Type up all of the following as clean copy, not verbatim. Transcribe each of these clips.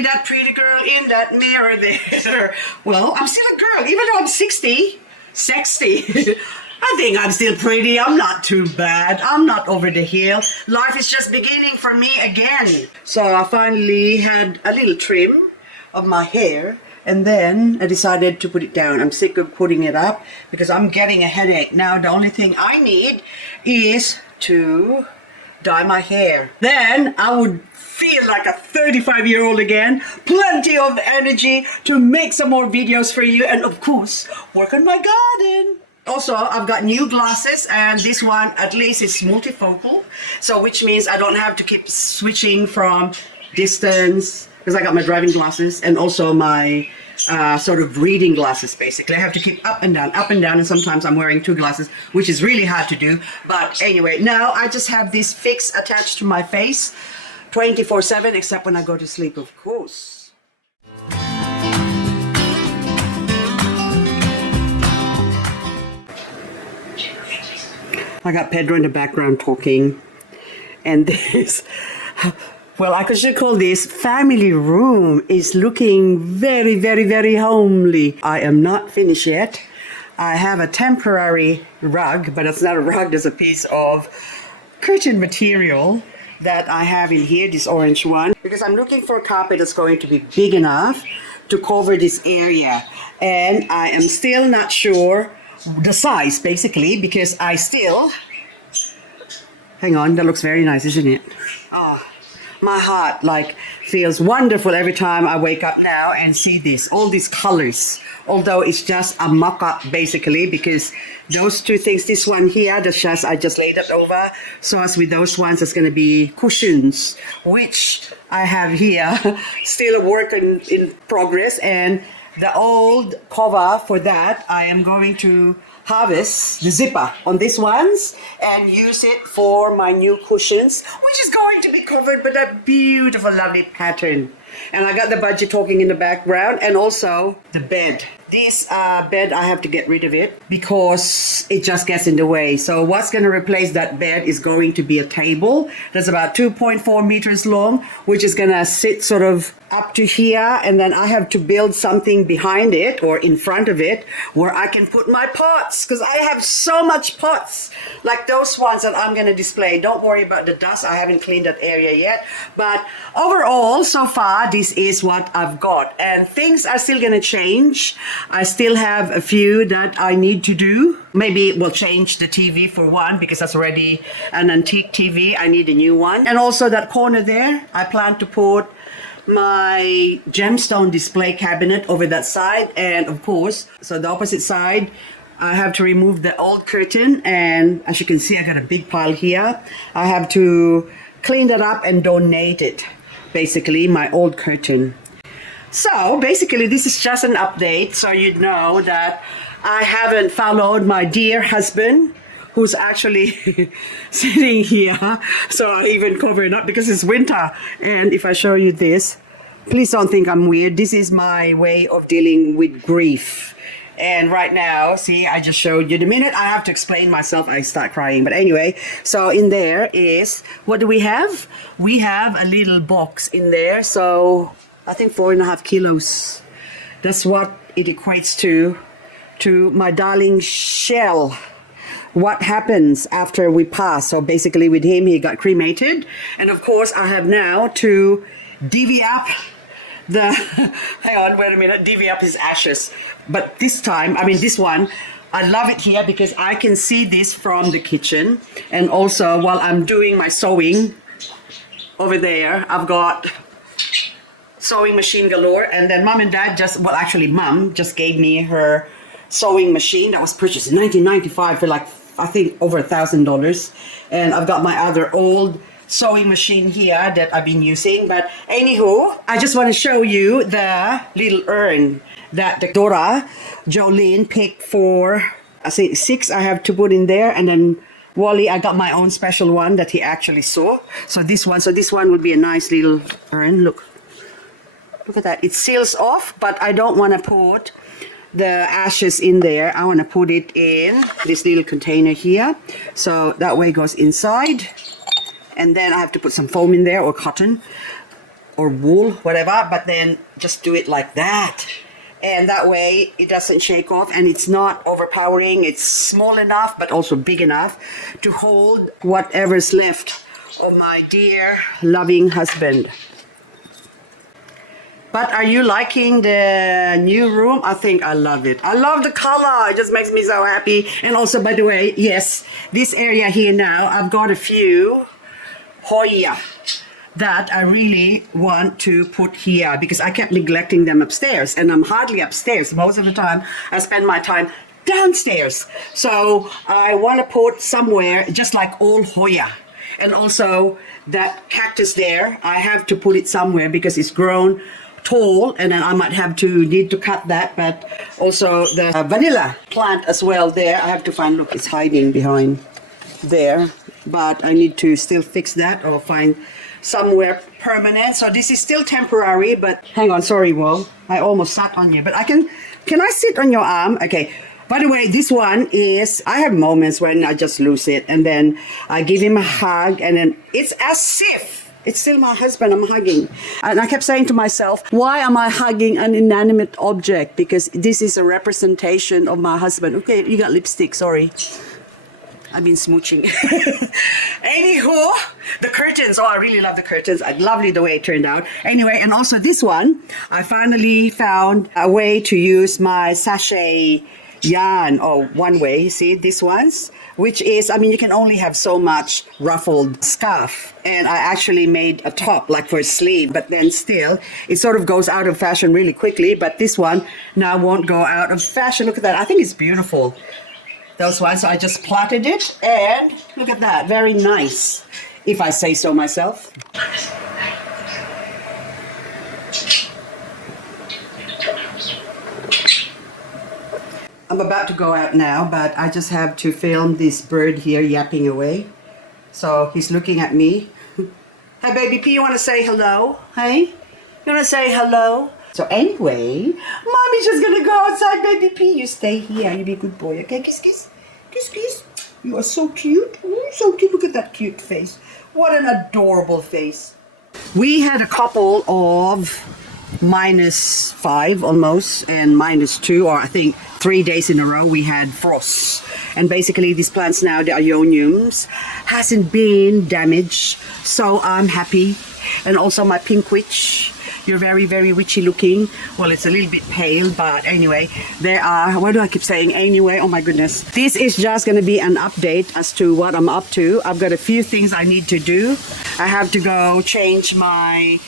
see that pretty girl in that mirror there? Well, I'm still a girl, even though I'm 60, 60. I think I'm still pretty. I'm not too bad. I'm not over the hill. Life is just beginning for me again. So I finally had a little trim of my hair, and then I decided to put it down. I'm sick of putting it up because I'm getting a headache. Now the only thing I need is to dye my hair. Then I would feel like a 35-year-old again. Plenty of energy to make some more videos for you, and of course, work on my garden. Also, I've got new glasses, and this one at least is multifocal, so which means I don't have to keep switching from distance, because I got my driving glasses and also my sort of reading glasses. Basically, I have to keep up and down, and sometimes I'm wearing two glasses, which is really hard to do. But anyway, now I just have this fix attached to my face 24/7, except when I go to sleep, of course. I got Pedro in the background talking, and this, well, I should call this family room is looking very, very, very homely. I am not finished yet. I have a temporary rug, but it's not a rug, there's a piece of curtain material that I have in here, this orange one, because I'm looking for a carpet that's going to be big enough to cover this area. And I am still not sure the size, basically, because I still, hang on, that looks very nice, isn't it? Oh, my heart like feels wonderful every time I wake up now and see this, all these colors, although it's just a mock-up basically, because those two things, this one here, the just I just laid it over, so as with those ones, it's going to be cushions, which I have here, still a work in progress. And the old cover for that, I am going to harvest the zipper on these ones and use it for my new cushions, which is going to be covered by that beautiful, lovely pattern. And I got the budget talking in the background, and also the bed. This bed, I have to get rid of it because it just gets in the way. So what's going to replace that bed is going to be a table that's about 2.4 meters long, which is going to sit sort of up to here, and then I have to build something behind it or in front of it where I can put my pots, because I have so much pots like those ones that I'm going to display. Don't worry about the dust, I haven't cleaned that area yet, but overall so far this is what I've got, and things are still going to change. I still have a few that I need to do. Maybe we'll change the TV for one, because that's already an antique TV. I need a new one. And also that corner there, I plan to put my gemstone display cabinet over that side. And of course, so the opposite side, I have to remove the old curtain, and as you can see, I got a big pile here. I have to clean that up and donate it, basically my old curtain. So basically this is just an update, so you know that I haven't followed my dear husband, who's actually sitting here. So I even cover it up because it's winter. And if I show you this, please don't think I'm weird. This is my way of dealing with grief. And right now, see, I just showed you. The minute I have to explain myself, I start crying. But anyway, so in there is, what do we have? We have a little box in there. So I think 4.5 kilos. That's what it equates to my darling shell. What happens after we pass. So basically with him, he got cremated. And of course, I have now to divvy up the, hang on, wait a minute, divvy up his ashes. But this time, I mean this one, I love it here because I can see this from the kitchen. And also while I'm doing my sewing over there, I've got sewing machine galore. And then mom and dad just, well actually mom just gave me her sewing machine that was purchased in 1995 for like, I think over $1,000. And I've got my other old sewing machine here that I've been using. But anywho, I just want to show you the little urn that the Dora Jolene picked for, I think 6 I have to put in there. And then Wally, I got my own special one that he actually saw. So this one would be a nice little urn. Look at that. It seals off, but I don't want to put the ashes in there. I want to put it in this little container here. So that way it goes inside. And then I have to put some foam in there, or cotton, or wool, whatever, but then just do it like that. And that way it doesn't shake off and it's not overpowering. It's small enough, but also big enough to hold whatever's left of my dear loving husband. But are you liking the new room? I think I love it. I love the color. It just makes me so happy. And also, by the way, yes, this area here now, I've got a few Hoya that I really want to put here because I kept neglecting them upstairs, and I'm hardly upstairs. Most of the time, I spend my time downstairs. So I want to put somewhere just like all Hoya. And also that cactus there, I have to put it somewhere because it's grown tall, and then I might need to cut that. But also the vanilla plant as well there, I have to find, look, it's hiding behind there, but I need to still fix that or find somewhere permanent. So this is still temporary, but hang on, sorry, Wall, I almost sat on you, but can I sit on your arm? Okay. By the way, this one is, I have moments when I just lose it, and then I give him a hug, and then it's as if it's still my husband I'm hugging. And I kept saying to myself, why am I hugging an inanimate object? Because this is a representation of my husband. Okay, you got lipstick, sorry. I've been smooching. Anywho, the curtains. Oh, I really love the curtains. Lovely the way it turned out. Anyway, and also this one, I finally found a way to use my Sashay yarn, or one way, see this ones, which is, I mean, you can only have so much ruffled scarf, and I actually made a top like for a sleeve, but then still it sort of goes out of fashion really quickly. But this one now won't go out of fashion. Look at that. I think it's beautiful, those ones. So I just plaited it, and look at that, very nice, if I say so myself. I'm about to go out now, but I just have to film this bird here yapping away. So he's looking at me. Hi, baby P, you want to say hello? Hey? You want to say hello? So anyway, Mommy's just going to go outside, baby P. You stay here. You be a good boy, okay? Kiss, kiss. Kiss, kiss. You are so cute. Oh, so cute. Look at that cute face. What an adorable face. We had a couple of -5 almost and -2, or I think 3 days in a row we had frosts. And basically these plants now, the ioniums, hasn't been damaged, so I'm happy. And also my pink witch, you're very, very witchy looking. Well, it's a little bit pale, but anyway, there are, why do I keep saying anyway? Oh my goodness. This is just going to be an update as to what I'm up to. I've got a few things I need to do. I have to go change my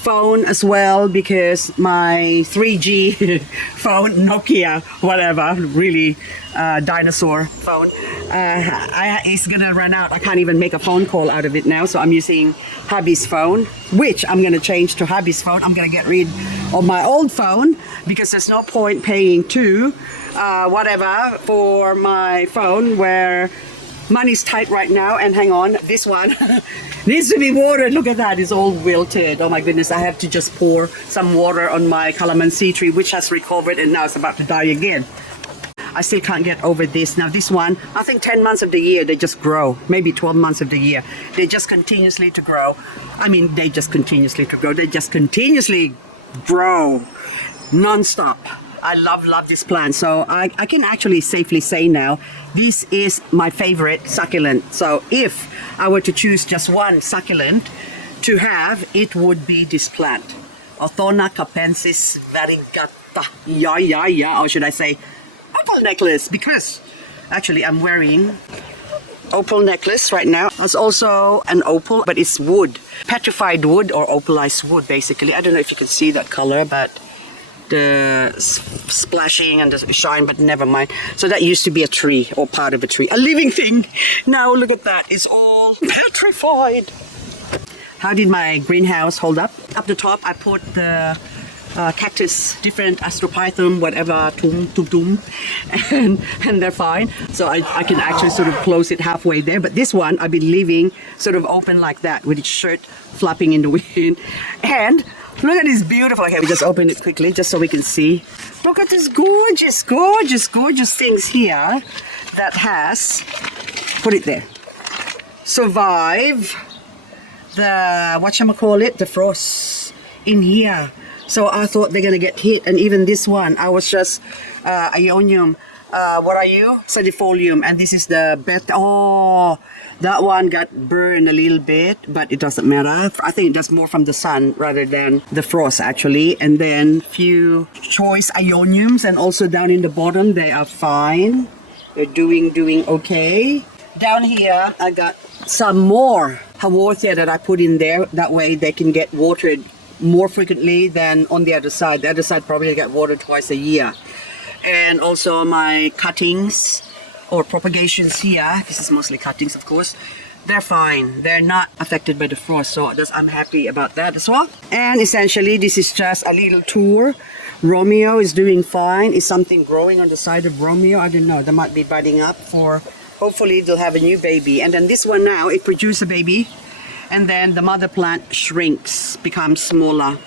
phone as well, because my 3G phone, Nokia, whatever, really dinosaur phone, is gonna run out. I can't even make a phone call out of it now, so I'm using hubby's phone, which I'm gonna change to hubby's phone. I'm gonna get rid of my old phone because there's no point paying whatever for my phone where money's tight right now. And hang on, this one needs to be watered. Look at that, it's all wilted. Oh my goodness, I have to just pour some water on my calamansi tree, which has recovered and now it's about to die again. I still can't get over this. Now this one, I think 10 months of the year they just grow, maybe 12 months of the year. They just continuously to grow. I mean, they just continuously to grow. They just continuously grow non-stop. I love this plant. So I can actually safely say now, this is my favorite succulent. So if I were to choose just one succulent to have, it would be this plant. Othona capensis variegata. Yeah. Or should I say opal necklace? Because actually I'm wearing opal necklace right now. It's also an opal, but it's wood. Petrified wood or opalized wood, basically. I don't know if you can see that color, but the splashing and the shine, but never mind. So that used to be a tree or part of a tree, a living thing. Now look at that, it's all petrified. How did my greenhouse hold up? Up the top I put the cactus, different astrophytum, whatever, and they're fine. So I can actually sort of close it halfway there. But this one I've been leaving sort of open like that with its shirt flapping in the wind. And look at this beautiful, okay, we just open it quickly just so we can see. Look at this gorgeous, gorgeous, gorgeous things here that has, put it there, survive the, whatchamacallit, the frost. in here. So I thought they're gonna get hit. And even this one, I was just Ionium. What are you? Sedifolium. And this is the oh, that one got burned a little bit, but it doesn't matter. I think that's more from the sun rather than the frost actually. And then few choice Ioniums, and also down in the bottom, they are fine. They're doing okay. Down here, I got some more Haworthia that I put in there. That way they can get watered more frequently than on the other side. The other side probably get watered twice a year. And also my cuttings or propagations here, this is mostly cuttings of course, they're fine. They're not affected by the frost, so I'm happy about that as well. And essentially this is just a little tour. Romeo is doing fine. Is something growing on the side of Romeo? I don't know. They might be budding up for, hopefully they'll have a new baby. And then this one now, it produces a baby. And then the mother plant shrinks, becomes smaller.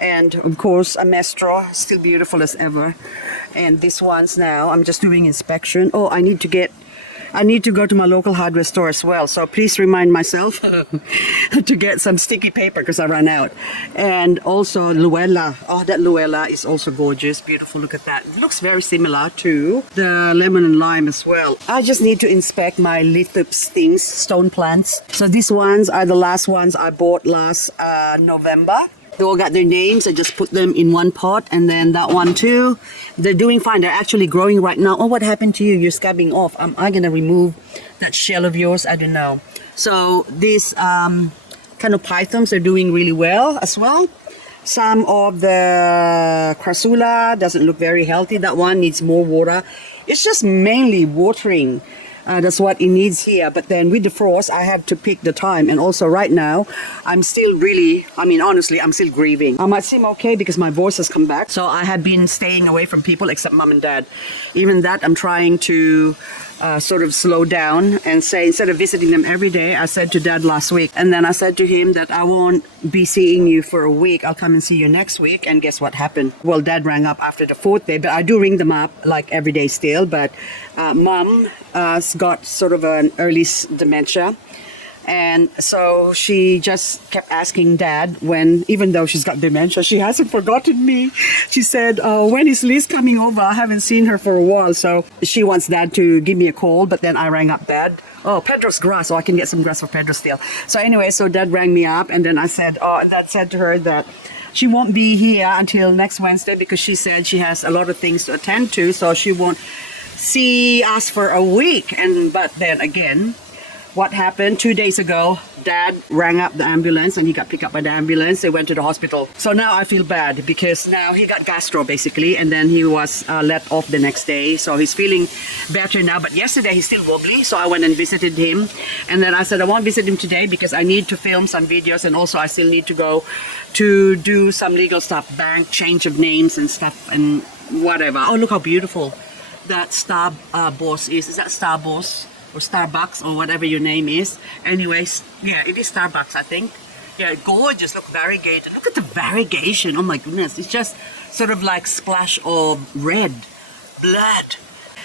And of course, a Mestro, still beautiful as ever. And this one's now, I'm just doing inspection. Oh, I need to go to my local hardware store as well. So please remind myself to get some sticky paper because I ran out. And also Luella. Oh, that Luella is also gorgeous. Beautiful. Look at that. It looks very similar to the lemon and lime as well. I just need to inspect my Lithops things, stone plants. So these ones are the last ones I bought last November. They all got their names. I just put them in one pot. And then that one too. They're doing fine. They're actually growing right now. Oh, what happened to you? You're scabbing off. Am I going to remove that shell of yours? I don't know. So these Canophytums are doing really well as well. Some of the Crassula doesn't look very healthy. That one needs more water. It's just mainly watering. That's what it needs here. But then with the frost, I have to pick the time. And also right now, I'm still really, honestly, I'm still grieving. I might seem okay because my voice has come back. So I have been staying away from people except mom and dad. Even that, I'm trying to sort of slow down and say, instead of visiting them every day, I said to dad last week. And then I said to him that I won't be seeing you for a week. I'll come and see you next week. And guess what happened? Well, dad rang up after the 4th day, but I do ring them up like every day still. But mom got sort of an early dementia. And so she just kept asking dad when, even though she's got dementia, she hasn't forgotten me. She said, when is Liz coming over? I haven't seen her for a while. So she wants dad to give me a call. But then I rang up dad. Oh, Pedro's grass. So I can get some grass for Pedro still. So anyway, so dad rang me up. And then I said, dad said to her that she won't be here until next Wednesday because she said she has a lot of things to attend to. So she won't see us for a week. But then again, what happened 2 days ago, dad rang up the ambulance and he got picked up by the ambulance. They went to the hospital. So now I feel bad because now he got gastro basically, and then he was let off the next day. So he's feeling better now, but yesterday he's still wobbly. So I went and visited him, and then I said I won't visit him today because I need to film some videos, and also I still need to go to do some legal stuff, bank change of names and stuff and whatever. Oh, look how beautiful that Star Boss is. Is that Star Boss? Or Starbucks or whatever your name is. Anyways, yeah, it is Starbucks, I think. Yeah, gorgeous. Look, variegated. Look at the variegation. Oh my goodness. It's just sort of like splash of red blood.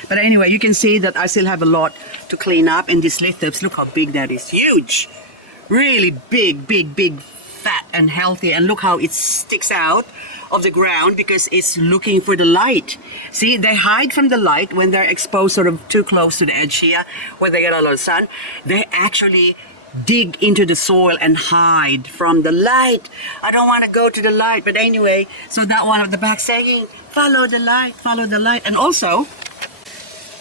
But anyway, you can see that I still have a lot to clean up. And this Lithops, look how big that is. Huge. Really big, big, big, fat and healthy. And look how it sticks out of the ground because it's looking for the light. See, they hide from the light when they're exposed sort of too close to the edge here, where they get a lot of sun. They actually dig into the soil and hide from the light. I don't want to go to the light, but anyway, so that one at the back saying, follow the light, follow the light. And also,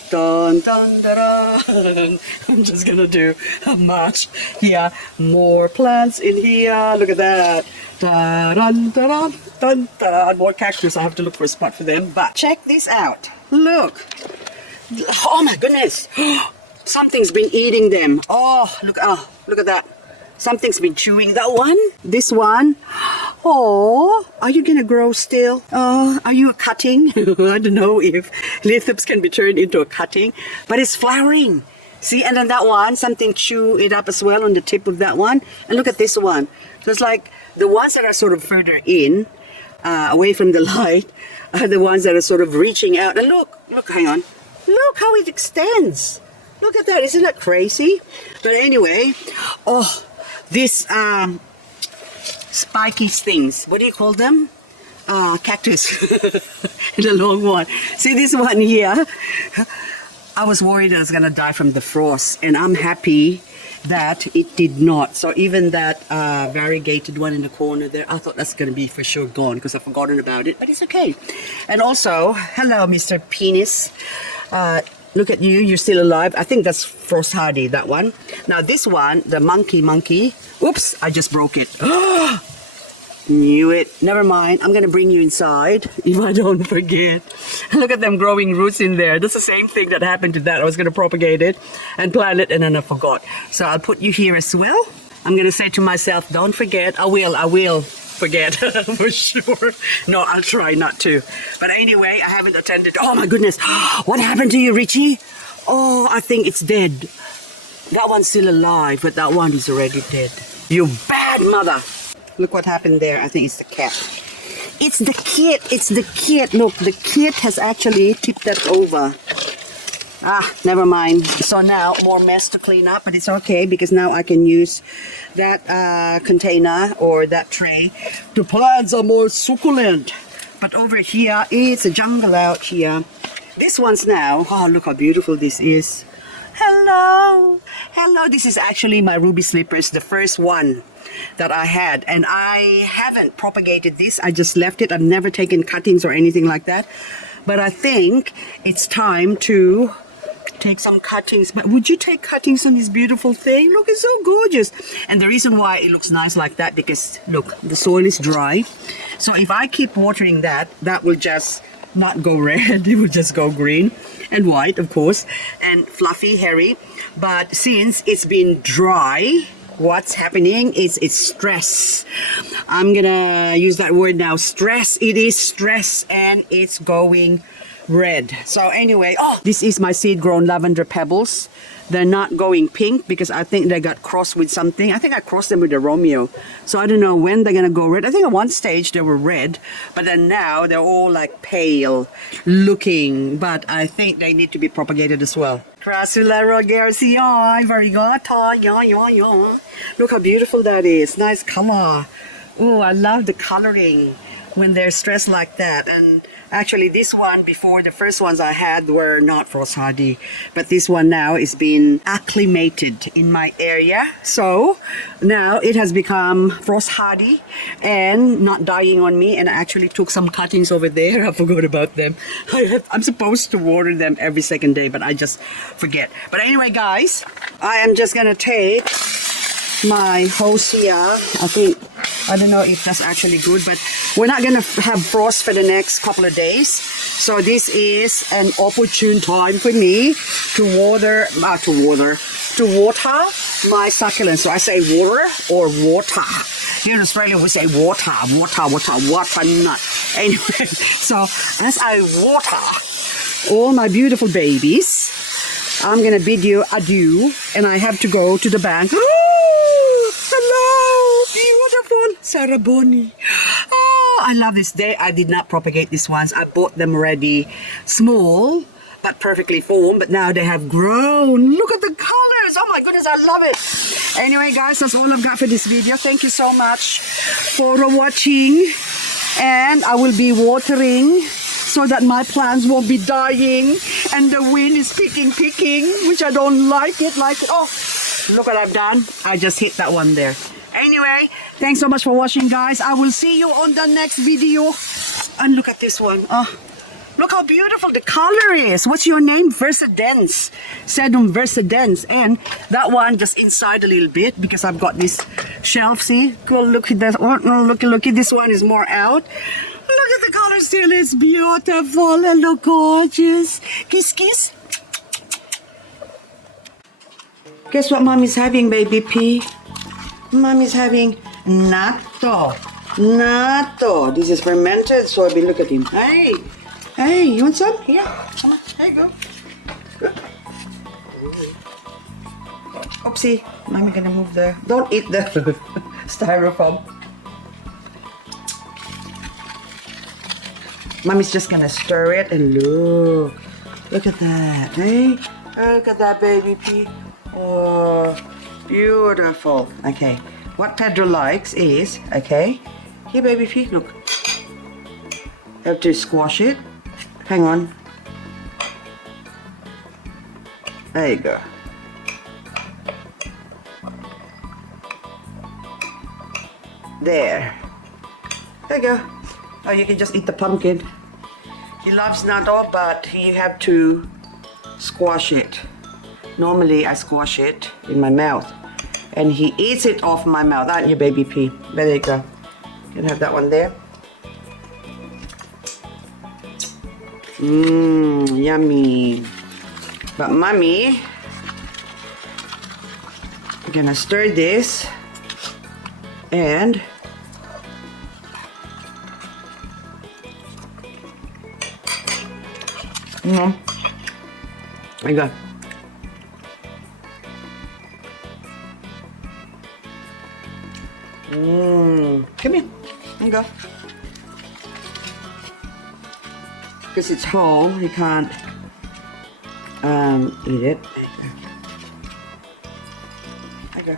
dun, dun, dun, dun. I'm just gonna do a march here. More plants in here. Look at that. Dun, dun, dun, dun, dun. More cactus. I have to look for a spot for them. But check this out. Look. Oh my goodness. Something's been eating them. Oh, look at that. Something's been chewing that one. This one. Oh, are you gonna grow still? Oh, are you a cutting? I don't know if Lithops can be turned into a cutting, but it's flowering. See, and then that one, something chew it up as well on the tip of that one. And look at this one. So it's like the ones that are sort of further in, away from the light, are the ones that are sort of reaching out. And look, hang on. Look how it extends. Look at that. Isn't that crazy? But anyway, oh, this spiky things. What do you call them? Cactus. The long one. See this one here? I was worried it was gonna die from the frost, and I'm happy that it did not. So even that variegated one in the corner there, I thought that's gonna be for sure gone because I've forgotten about it, but it's okay. And also, hello, Mr. Penis. Look at you, you're still alive. I think that's frost hardy, that one. Now this one, the monkey. Oops, I just broke it. Knew it. Never mind. I'm gonna bring you inside if I don't forget. Look at them growing roots in there. That's the same thing that happened to that. I was gonna propagate it and plant it, and then I forgot. So I'll put you here as well. I'm gonna say to myself, don't forget. I will forget for sure. No, I'll try not to. But anyway, I haven't attended. Oh my goodness. What happened to you, Richie? Oh, I think it's dead. That one's still alive, but that one is already dead. You bad mother. Look what happened there. I think it's the cat. It's the kid. It's the kid. Look, the kid has actually tipped that over. Never mind. So now more mess to clean up, but it's okay because now I can use that container or that tray to plant some more succulent. But over here, it's a jungle out here. This one's now, oh, look how beautiful this is. Hello. Hello. This is actually my ruby slippers, the first one that I had, and I haven't propagated this. I just left it. I've never taken cuttings or anything like that, but I think it's time to take some cuttings. But would you take cuttings on this beautiful thing? Look, it's so gorgeous. And the reason why it looks nice like that, because look, the soil is dry, so if I keep watering that, that will just not go red. It will just go green and white, of course, and fluffy, hairy. But since it's been dry, what's happening is it's stress. I'm gonna use that word now, stress. It is stress, and it's going red. So anyway, oh, this is my seed grown lavender pebbles. They're not going pink because I think they got crossed with something. I think I crossed them with the Romeo. So I don't know when they're gonna go red. I think at one stage they were red, but then now they're all like pale looking. But I think they need to be propagated as well. Crassula rogersi, variegated. Look how beautiful that is. Nice color. Oh, I love the coloring when they're stressed like that. And actually this one, before the first ones I had were not frost hardy, but this one now is being acclimated in my area, so now it has become frost hardy and not dying on me. And I actually took some cuttings over there. I forgot about them. I'm supposed to water them every second day, but I just forget. But anyway guys, I am just gonna take my Hoya. I don't know if that's actually good, but we're not gonna have frost for the next couple of days, so this is an opportune time for me to water my succulents. So I say water or water. Here in Australia we say water nut. Anyway, so as I water all my beautiful babies, I'm gonna bid you adieu, and I have to go to the bank. Hello, beautiful Saraboni. Oh, I love this day. I did not propagate these ones. I bought them already small, but perfectly formed. But now they have grown. Look at the colors. Oh my goodness, I love it. Anyway, guys, that's all I've got for this video. Thank you so much for watching. And I will be watering so that my plants won't be dying. And the wind is picking, which I don't like it. Oh, look what I've done. I just hit that one there. Anyway, thanks so much for watching, guys. I will see you on the next video. And look at this one. Oh, look how beautiful the color is. What's your name? Versadens. Sedum Versadens. And that one just inside a little bit because I've got this shelf. See? Go look at that. Oh, no, look at this one is more out. Look at the color still. It's beautiful and look gorgeous. Kiss, kiss. Guess what Mommy's having, baby P? Mommy's having natto. Natto. This is fermented soybean. Look at him. Hey, you want some? Here, come on. Here you go. Good. Oopsie. Mommy gonna move the. Don't eat the styrofoam. Mommy's just gonna stir it and look. Look at that. Hey, look at that, baby P. Oh, beautiful. Okay, what Pedro likes is, okay, here baby P, look. Have to squash it. Hang on. There you go. There. There you go. Oh, you can just eat the pumpkin. He loves natto, but you have to squash it. Normally I squash it in my mouth. And he eats it off my mouth, aren't you, baby P? There you go. You can have that one there. Mmm, yummy. But mommy, I'm gonna stir this and there you go. Come here. There you go. Because it's whole, you can't eat it. There you go.